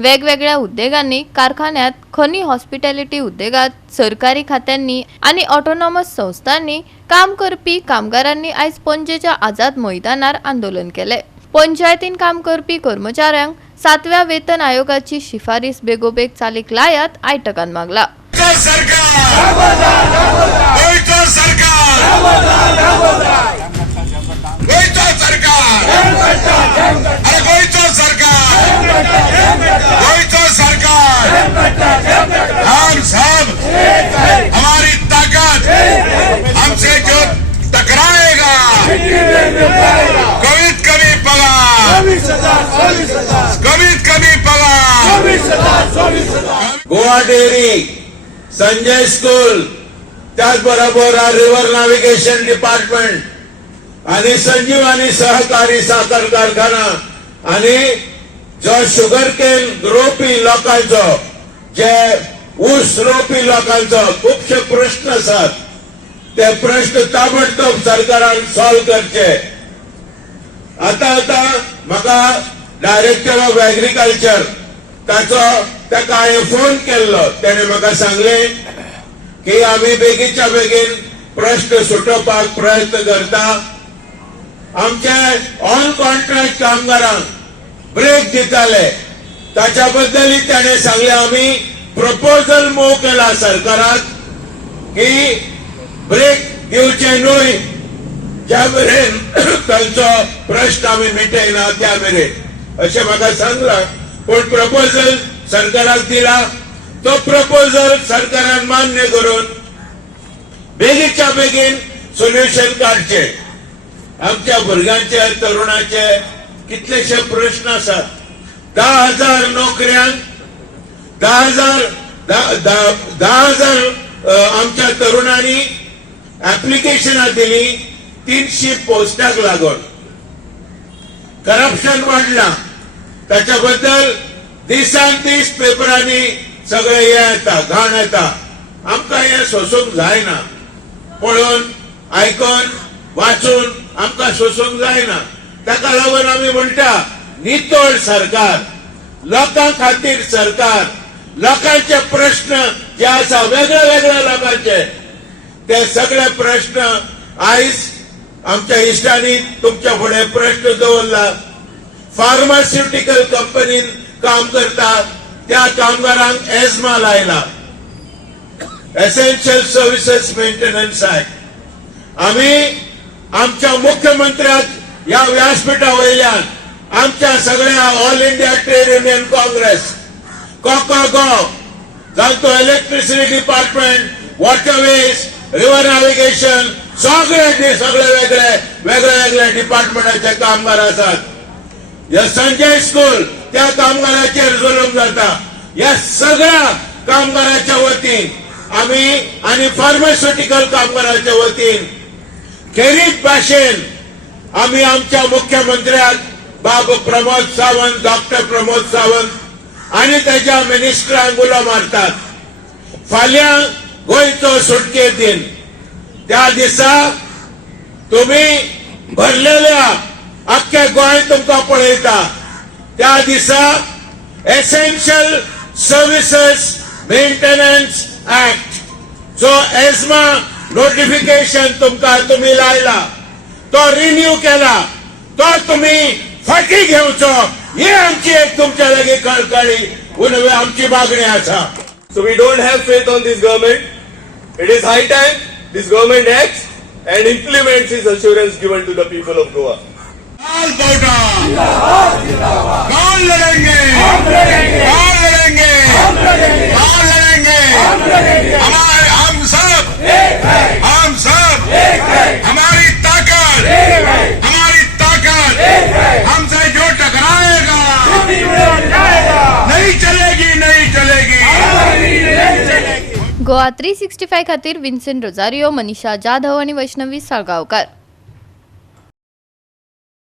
वेगवेगळ्या उद्योगांनी, कारखान्यात, खनी हॉस्पिटॅलिटी उद्योगात, सरकारी खात्यांनी आणि ऑटोनॉमस संस्थांनी काम करपी कामगारांनी आज पणजेच्या आझाद मैदानार आंदोलन केले। पंचायतीन काम करपी कर्मचाऱ्यांक 7व्या वेतन आयोगाची शिफारस बेगोबेग चालीक लायात आयटकान मागला। हम सब हमारी ताकत हमसे जो टकराएगा कभी पगार गोवा डेअरी, संजय स्कूल, त्याचबरोबर रिव्हर नॅव्हिगेशन डिपार्टमेंट आणि संजीवनी सहकारी साखर कारखाना आणि जो शुगर केन रोपी लोकांचो जे ऊस रोपी लोकांचो खूपशे प्रश्न असतात, ते प्रश्न ताबडतोब सरकारान सॉल्व करचे। आता म्हाका डायरेक्टर ऑफ एग्रीकल्चर ताका हांवें फोन केल्लो, ताणें म्हाका सांगले की आमी बेगीच्या बेगीन प्रश्न सुटोवपाक प्रयत्न करता। आमचे ऑन कॉन्ट्रॅक्ट कामगारांक ब्रेक दिताले ताच्या बद्दलही ताणें सांगले आमी प्रपोजल मूव केला सरकाराक की ब्रेक दिवचे न्हय, ज्या मेरेन तांचो प्रश्न आमी मिटयना त्या मेरेन अशें म्हाका सांगला। पूण प्रपोजल सरकाराक दिला, तो प्रपोजल सरकारान मान्य करून बेगीच्या बेगीन सोल्युशन काडचे। आमच्या भुरग्यांचे तरुणाचे कितलेशे प्रश्न आसात। 10,000 नोकऱ्यांक 10,000 आमच्या तरुणांनी ऍप्लिकेशनां दिली 300 पोस्टाक लागून। करप्शन वाढला, त्याच्या बद्दल दिसान दीस पेपरांनी सगळे हे येता, घाण येता। आमकां हे सोसूंक जायना, पळोवन आयकून वाचून आमकां सोसूंक जायना। ताका लागून आमी म्हणटा नितळ सरकार, लोकां खातीर सरकार, लोकांचे प्रश्न जे आसा वेगळे वेगळे लोकांचे ते सगळे प्रश्न आयज आमच्या इश्टांनी तुमच्या फुडें प्रश्न दवरला। फार्मास्युटिकल कंपनीन काम करता त्या कामगारांक एस्मा लायला, एसेन्शियल सर्व्हिसेस मेंटेनन्स ऍक्ट। आमी आमच्या मुख्यमंत्र्याक ह्या व्यासपीठा वयल्यान आमच्या सगळ्या all India trade union congress, कोकोगो, जावं तो electricity department, waterways, river navigation, सगळे वेगळे डिपार्टमेंटाचे कामगार असतात। या संजय स्कूल त्या कामगारांचेर जुलूम जाता, या सगळ्या कामगारांच्या वतीन आमी आणि फार्मास्युटिकल कामगारांच्या वतीन खेरीत भाशेन आमी आमच्या मुख्यमंत्र्याक बाब प्रमोद सावंत, डॉक्टर प्रमोद सावंत आणि त्याच्या मिनिस्टरांक उलो मारतात। फाल्यां गोंयचो सुटके दिन, त्या दिसा तुम्ही भरलेल्या अख्खे गोंय तुमकां पळयता। त्या दिसा एसेन्शियल सर्व्हिसेस मेंटेनन्स ऍक्ट जो एस्मा नोटिफिकेशन तुम्ही लायला, तो रिन्यू केला, तो तुम्ही फाटी घेवचो, ही आमची एक तुमच्या लागीं कळकळी आमची मागणी आसा। So we don't have faith on this government. It is high time this government acts and implements its assurance given to the people of Goa. लाल बॉर्डर कौन लड़ेंगे, कौन लड़ेंगे, कौन लड़ेंगे, हमारे हम सब हमारी ताकत हमसे जो टकराएगा नहीं चलेगी। गोवा 365 खातीर विन्सेंट रोजारियो, मनीषा जाधव आणि वैष्णवी साळगावकर।